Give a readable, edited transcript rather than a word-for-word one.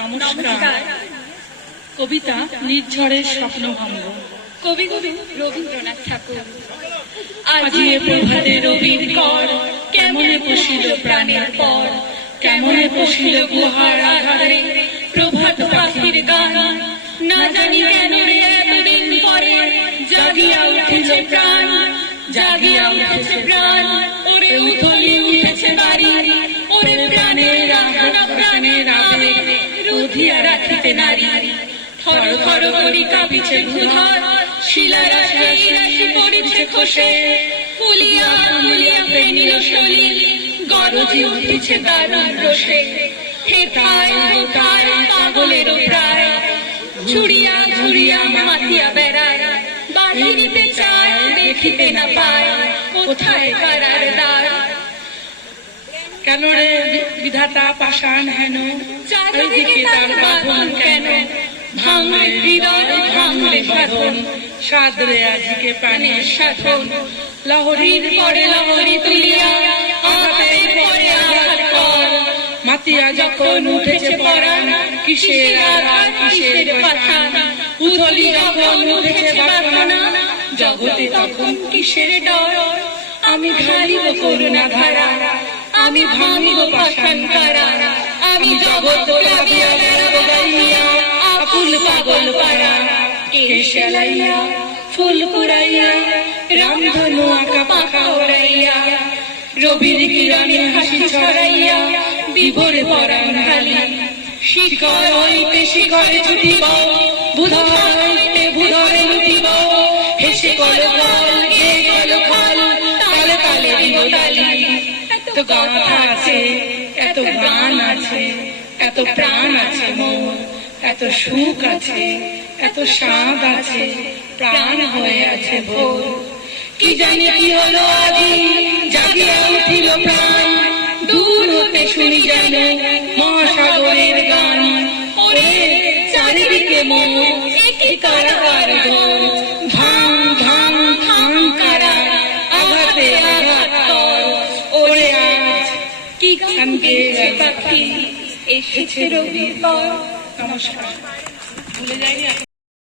নমস্কার। কবিতা নির্ঝরের স্বপ্নভঙ্গ। কবিগুরু রবীন্দ্রনাথ ঠাকুর। আজি এ প্রভাতে রবির কর, কেমনে পশিল প্রাণের পর, কেমনে পশিল গুহার আধারে প্রভাত পাখির গান। না জানি কেন রে এতদিন পরে জাগিয়া উঠেছে প্রাণ, জাগিয়া উঠেছে প্রাণ। ওরে উথলি উঠেছে বাড়ি, ওরে প্রাণের আহানা প্রাণের আবেগ রুধিয়া রাখিতে নারী। থর থর করি কাঁপিছে ভূধর, শিলারা সেই রাশি পড়েছে খসে। ফুলিয়া ফুলিয়া প্রেমিল সলিল গরজি উঠেছে দারুণ রোষে। হেথায় হেথায় পাগলেরও প্রায়, ছুড়িয়া ছুড়িয়া মাতিয়া বেড়ায়। বাহিরিতে চায় দেখিতে না পায়, কোথায় কারার দ্বার। কেন রে বিধাতা পাষাণ হেন, চারিদিকে তার বাঁধন কেন। ভাঙলে হৃদয় ভাঙলে সাধন, সাদরে আজকে প্রাণের সাধন। লহরীর পরে লহরী তুলিয়া আঘাতের পরে আঘাত কর। মাতিয়া যখন উঠেছে পরাণ, কিসের আঘাত কিসের পাঠান। উথলি যখন উঠেছে বাসনা, জগতে তখন কিসের ডর। আমি ঢালিব করুণা ধারা, আমি ভাঙিব পাষাণ কারা। আমি জগৎ প্লাবিয়া বেড়াবো গাইয়া, আকুল পাগল পাড়া। কেশ সেলাইয়া ফুল কুড়াইয়া, রামধনু আঁকা পাখা ওড়াইয়া। রবির কিরণে হাসি ছড়াইয়া, বিভোর পরাণ ঢালি। শিখর হইতে শিখরে ছুটিব, ভূধর হইতে ভূধরে লুটিব। হেসে কলো কল গে কলো খল, তালে তালে দিব তালি। এত গাথা আছে, এত গান আছে, এত প্রাণ আছে মোর, এত সুখ আছে, এত স্বাদ আছে, প্রাণ হয়ে আছে ভোর। কি জানি কি হলো আজি, জাগিয়া উঠিল প্রাণ। দূর হতে শুনি যেন মহাসাগরের গান। ওরে চারিদিকে মন একই কারাগার ঘর। ভাঙ ভাঙ ভাঙ কারা, আঘাতে আঘাত কর। ওরে আজ কি গান গেয়েছে পাখি, এসেছে রবির পর। নমস্কার। ভুলে যাইনি।